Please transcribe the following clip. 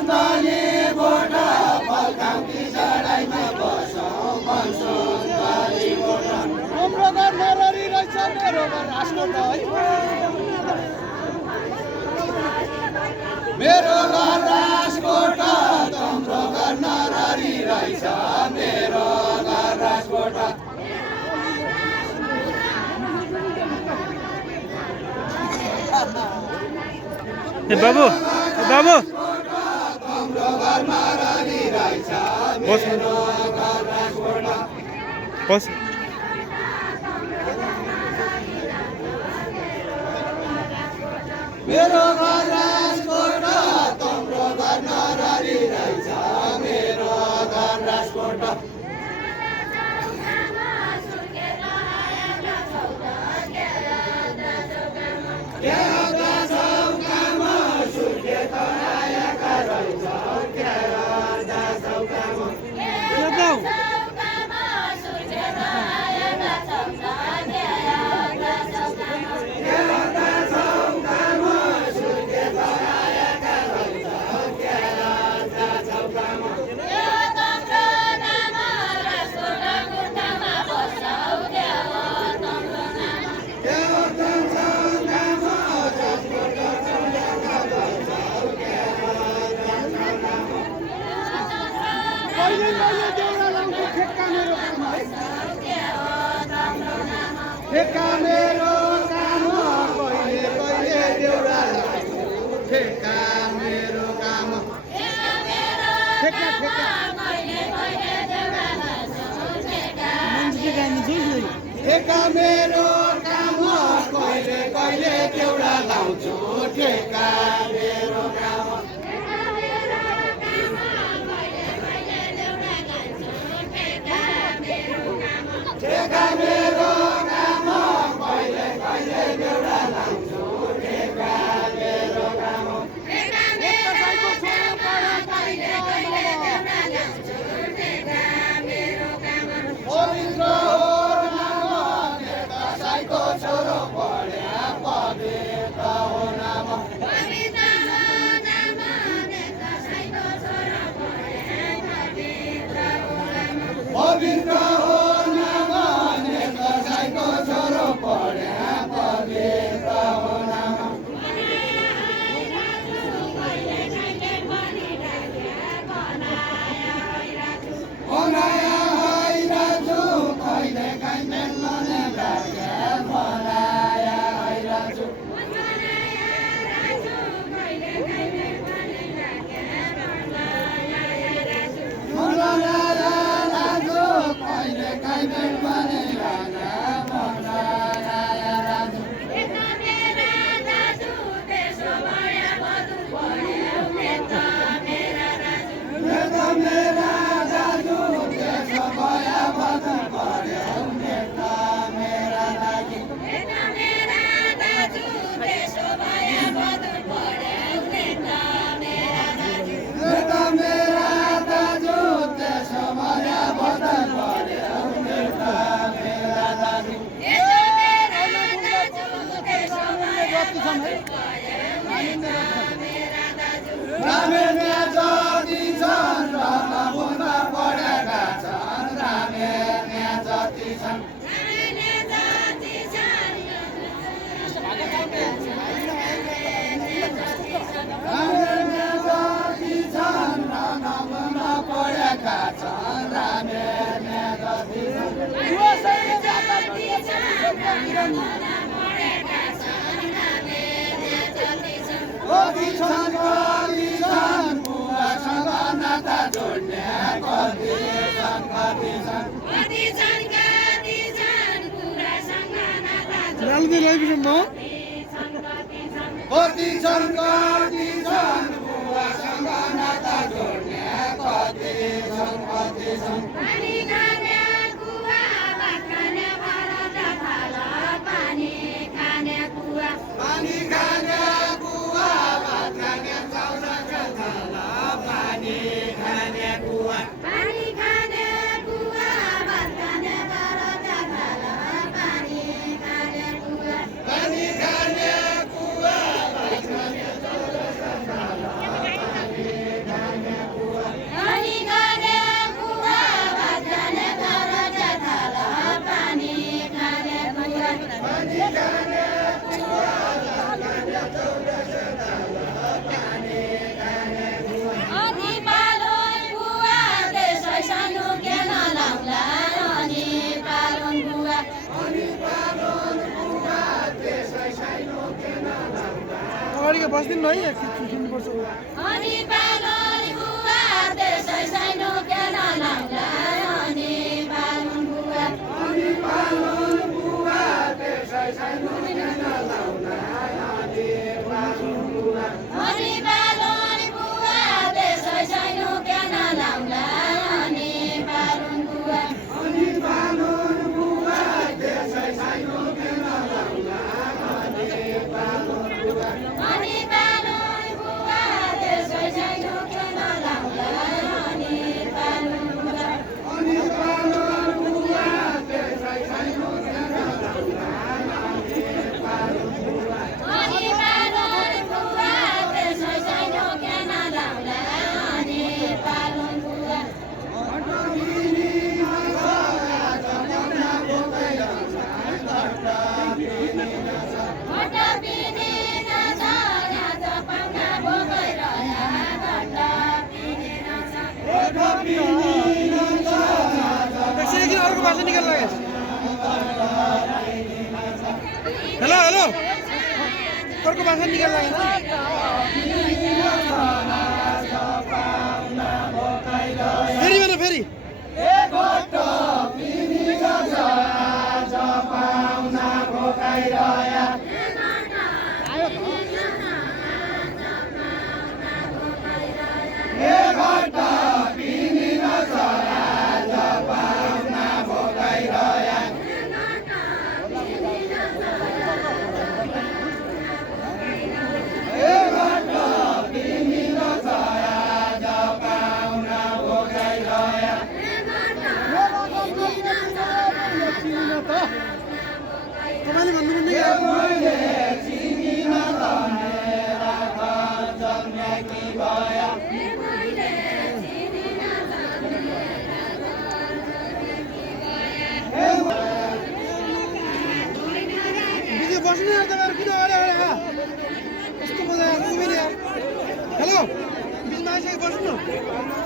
सुन्तली बोटा फल्काउकी चढाइमा बसौँ भन्छु सुन्तली बोटा हाम्रो घर नररी रहेछ मेरो घर राजकोट है मेरो घर राजकोट तिम्रो घर नररी रहेछ मेरो घर राजकोट बाबु बाबु तिम्रो घर नररी रहेछ मेरो घर राजकोट बस मेरो घर राजकोट तिम्रो घर नररी रहेछ मेरो घर राजकोट ठेक्का मेरो काम कहिले कहिले देउरा लाग्छु ठेक्का मेरो काम ठेक्का ठेक्का मेरो काम कहिले कहिले देउरा लाउँछु ठेक्का मेरो काम ठेक्का मेरो काम कहिले कहिले देउरा लाउँछु ठेक्का मेरो काम पवित्र हो नाम नेता साईको छोरो पढ्या पवित्र हो नाम पवित्र हो नाम नेता साईको छोरो पढ्या पवित्र हो नाम बनाया हैराजु कहिले कहिले मने लाग्या बनाया हैराजु बनाया राजु कहिले कहिले मने लाग्या बनाया राजु नेता मेरा दाजु त्यसो भया बदल पर्यो नेता मेरा दाजु नेता मेरा दाजु त्यसो भया बदल पर्यो नेता मेरा दाजु रामेन्या जति छन् रमभुमा पढेका छन् रामेन्या जति छन् रामेन्या जति छन् रमभुमा पढेका छन् रामेन्या जति कति छन् बुवासँग नाता जोड्ने कति छन् कति छन् बुवासँग नाता जोड्ने कति छन् पानी खाने कुवा भात खाने चौरका थाला पानी खाने कुवा बस्दिनु है एकछिन सुन्नुपर्छ अनि बालन बुवा त्यसै सानो ज्ञान लाउला अनि बालन बुवा अनि बालन बुवा त्यसै सानो ज्ञान लाउला अनि बालन बुवा अनि बालन बुवा त्यसै सानो ज्ञान लाउला अनि बालन बुवा अनि बालन बुवा त्यसै सानो ज्ञान लाउला अनि बालन बुवा अनि बालन बुवा त्यसै सानो ज्ञान लाउला अनि बालन बुवा अनि बालन बुवा त्यसै सानो ज्ञान लाउला अनि बालन बुवा अनि बालन बुवा त्यसै सानो ज्ञान लाउला अनि बालन बुवा घटा पिने नछ रात पाउना भोगैरया घटा पिने नछ एकछिन अर्को भाषा निकाल लाग्यो हेलो हेलो अर्को भाषा निकाल लाग्यो फेरि भन फेरि तपाईँले भन्नुहुन्छ बिजी बस्नु यार तपाईँहरू किन अरे कस्तो मजा आएको हेलो बिचमा आइसके बस्नु